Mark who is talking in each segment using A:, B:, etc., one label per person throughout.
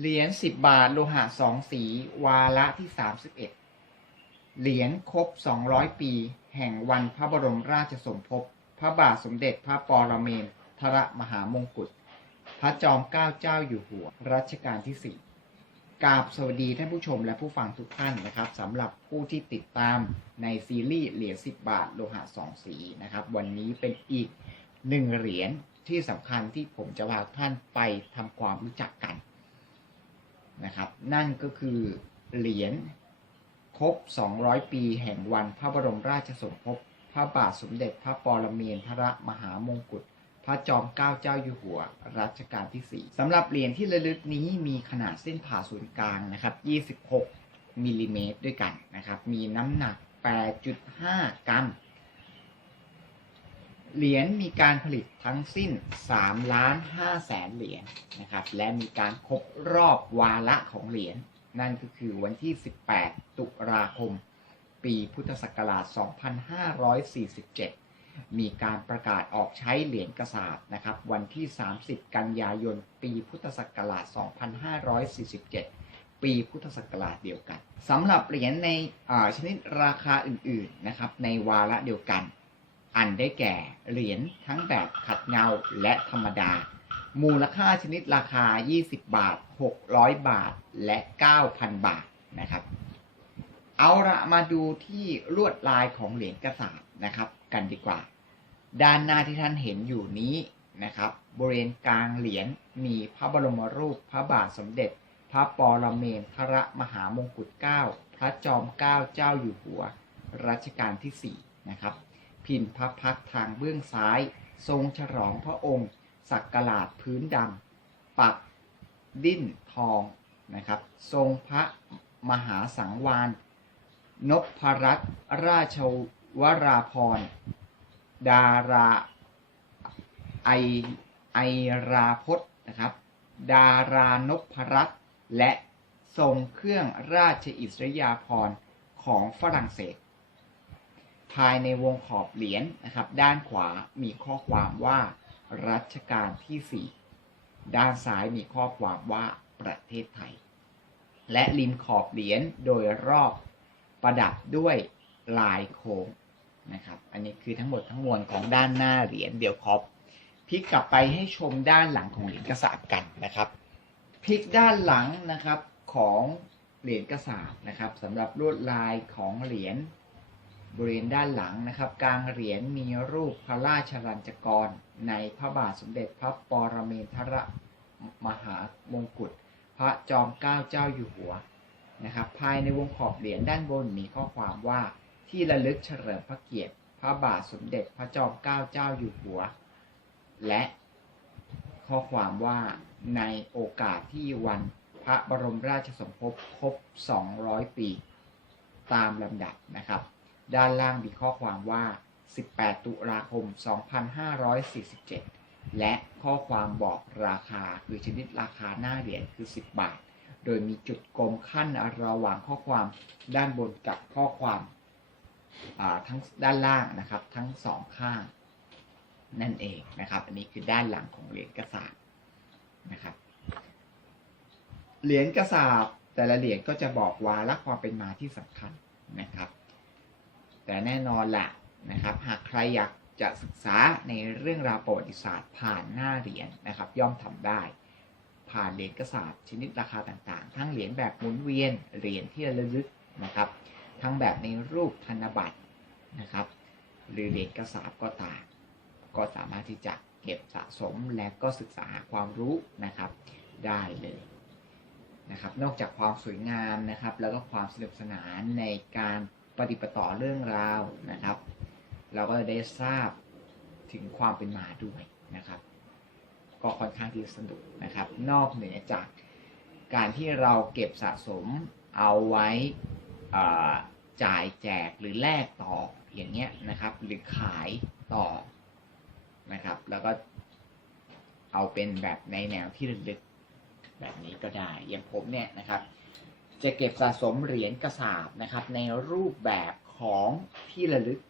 A: เหรียญสิบบาทโลหะสองสี วาระที่สามสิบเอ็ดเหรียญครบสองร้อยปี แห่งวันพระบรมราชสมภพพระบาทสมเด็จพระปรเมนทรมหามงกุฎพระจอมเกล้าเจ้าอยู่หัวรัชกาลที่สี่กราบสวัสดีท่านผู้ชมและผู้ฟังทุกท่านนะครับสำหรับผู้ที่ติดตามในซีรีส์เหรียญสิบบาทโลหะสองสีนะครับ วันนี้เป็นอีกหนึ่งเหรียญที่สำคัญที่ผมจะพาท่านไปทำความรู้จักกัน นะครับ นั่นก็คือเหรียญครบ 200 ปีแห่งวันพระบรมราชสมภพพระบาทสมเด็จพระปรเมนทรมหามงกุฎพระจอมเกล้าเจ้าอยู่หัวรัชกาลที่ 4สำหรับเหรียญที่ระลึกนี้มีขนาดเส้นผ่าศูนย์กลางนะครับ 26มิลลิเมตรด้วยกันนะครับ มีน้ำหนัก 8.5 กรัม เหรียญมีการผลิตทั้งสิ้น3ล้าน5แสนเหรียญนะครับ และมีการครบรอบวาระของเหรียญนั่นก็คือวันที่ 18 ตุลาคม ปีพุทธศักราช 2547 มีการประกาศออกใช้เหรียญกระสาบนะครับ วันที่ 30 กันยายน ปีพุทธศักราช 2547 ปีพุทธศักราชเดียวกันสำหรับเหรียญในชนิดราคาอื่นๆนะครับ ในวาระเดียวกัน อันได้แก่เหรียญทั้งแบบขัดเงาและธรรมดา มูลค่าชนิดราคา 20 บาท 600 บาทและ 9,000 บาทนะครับ เอาละมาดูที่ลวดลายของเหรียญกระสาบนะครับกันดีกว่า ด้านหน้าที่ท่านเห็นอยู่นี้นะครับบริเวณกลางเหรียญมีพระบรมรูปพระบาทสมเด็จ พระปรเมนทรมหามงกุฎเกล้าพระจอมเกล้าเจ้าอยู่หัว รัชกาลที่ 4 นะครับ พิมพ์พระพักทางเบื้องซ้าย ทรงฉลองพระองค์ สักกลาดพื้นดำปักดิ้นทองนะครับ ทรงพระมหาสังวานนพรัตราชวราพร ดาราไอไอราพจน์นะครับ ดารานพรัตและทรงเครื่องราชอิสริยาภรณ์ของฝรั่งเศส ภายในวงขอบเหรียญนะครับ ด้านขวามีข้อความว่ารัชกาลที่ 4 ด้านซ้ายมีข้อความว่าประเทศไทย และริมขอบเหรียญโดยรอบประดับด้วยลายโค้งนะครับ อันนี้คือทั้งหมดทั้งมวลของด้านหน้าเหรียญเดี๋ยวขอบพลิกกลับไปให้ชมด้านหลังของเหรียญกระสาบกันนะครับพลิกด้านหลังนะครับของเหรียญกระสาบนะครับสำหรับลวดลายของเหรียญ บริเวณด้านหลังนะครับกลางเหรียญมีรูปพระราชรัญจกร ในพระบาทสมเด็จพระปรเมนทรมหามงกุฎพระจอมเกล้าเจ้าอยู่หัวนะครับภายในวงขอบเหรียญด้านบนมีข้อความว่าที่ระลึกเฉลิมพระเกียรติ พระบาทสมเด็จพระจอมเกล้าเจ้าอยู่หัว และข้อความว่าในโอกาสที่วันพระบรมราชสมภพครบ 200 ปี ตามลำดับนะครับ ด้านล่างมีข้อความว่า 18 ตุลาคม 2547 และข้อความบอกราคาคือชนิดราคาหน้าเหรียญคือ 10 บาท โดยมีจุดกลมขั้นระหว่างข้อความด้านบนกับข้อความทั้งด้านล่างนะครับทั้งสองข้างนั่นเองนะครับ อันนี้คือด้านหลังของเหรียญกระสาบนะครับ เหรียญกระสาบแต่ละเหรียญก็จะบอกวาระความเป็นมาที่สำคัญนะครับ แต่แน่นอนแหละนะครับ หากใครอยากจะศึกษาในเรื่องราวประวัติศาสตร์ผ่านหน้าเหรียญนะครับ ย่อมทำได้ ผ่านเหรียญกระสาบชนิดราคาต่างๆ ทั้งเหรียญแบบหมุนเวียนเหรียญที่ระลึกนะครับ ทั้งแบบในรูปธนบัตรนะครับ หรือเหรียญกระสาบก็ตามก็สามารถที่จะเก็บสะสมและก็ศึกษาหาความรู้นะครับได้เลยนะครับ นอกจากความสวยงามนะครับ แล้วก็ความสนุกสนานในการ ปฏิปต่อเรื่องราวนะครับ เราก็จะได้ทราบถึงความเป็นมาด้วยนะครับ ก็ค่อนข้างที่จะสนุกนะครับ นอกเหนือจากการที่เราเก็บสะสมเอาไว้จ่ายแจกหรือแลกต่ออย่างเงี้ยนะครับ หรือขายต่อนะครับ แล้วก็เอาเป็นแบบในแนวที่ลึกแบบนี้ก็ได้อย่างผมเนี่ยนะครับ จะเก็บสะสมเหรียญกระสาบนะครับ ในรูปแบบของที่ระลึก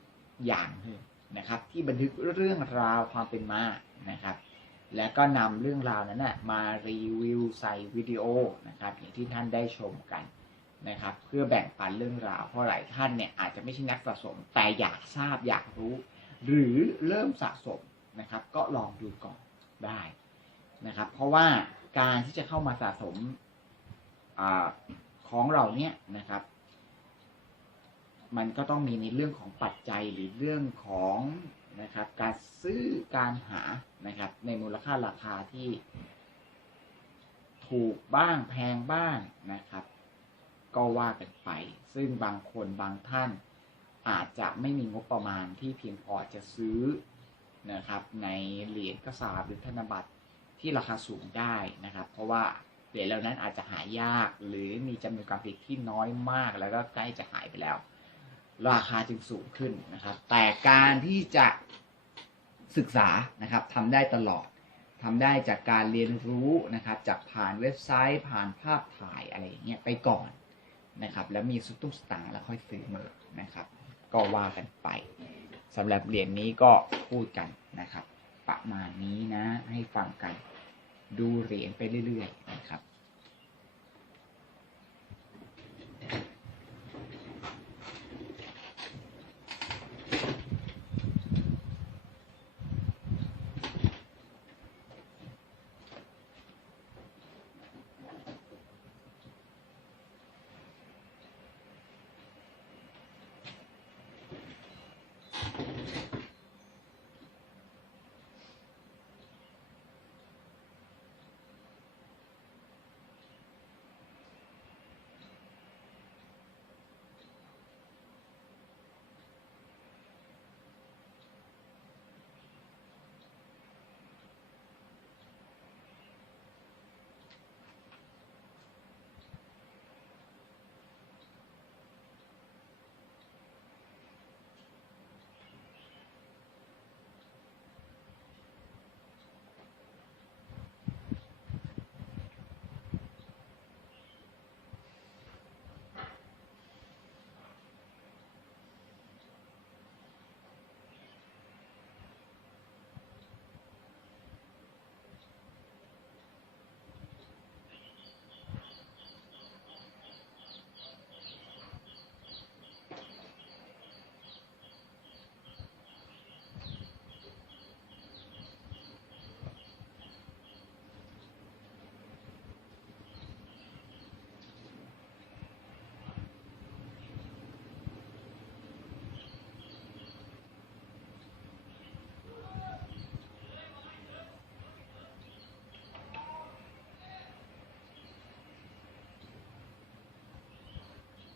A: อย่างหนึ่งนะครับ ที่บันทึกเรื่องราวความเป็นมานะครับ แล้วก็นำเรื่องราวนั้นนะมารีวิวใส่วิดีโอนะครับ อย่างที่ท่านได้ชมกันนะครับ เพื่อแบ่งปันเรื่องราวเพราะหลายท่านเนี่ยอาจจะไม่ใช่นักสะสม แต่อยากทราบอยากรู้ หรือเริ่มสะสมนะครับ ก็ลองดูก่อนได้นะครับ เพราะว่าการที่จะเข้ามาสะสมอา ของเราเนี่ยนะครับ มันก็ต้องมีในเรื่องของปัจจัยหรือเรื่องของนะครับการซื้อการหานะครับ ในมูลค่าราคาที่ถูกบ้างแพงบ้างนะครับ ก็ว่ากันไป ซึ่งบางคนบางท่านอาจจะไม่มีงบประมาณที่เพียงพอจะซื้อนะครับ ในเหรียญกระสาบหรือธนบัตรที่ราคาสูงได้นะครับ เพราะว่า เหรียญเหล่านั้นอาจจะหายาก หรือมีจำนวนการผลิตที่น้อยมาก แล้วก็ใกล้จะหายไปแล้ว ราคาจึงสูงขึ้นนะครับ แต่การที่จะศึกษานะครับทำได้ตลอดทำได้จากการเรียนรู้นะครับจากผ่านเว็บไซต์ ผ่านภาพถ่ายอะไรอย่างเงี้ยไปก่อนนะครับแล้วมีสุตุ้งสตางค์แล้วค่อยซื้อมานะครับก็ว่ากันไปสำหรับเหรียญนี้ก็พูดกันนะครับ ประมาณนี้นะให้ฟังกัน ดูเหรียญไปเรื่อยๆนะครับ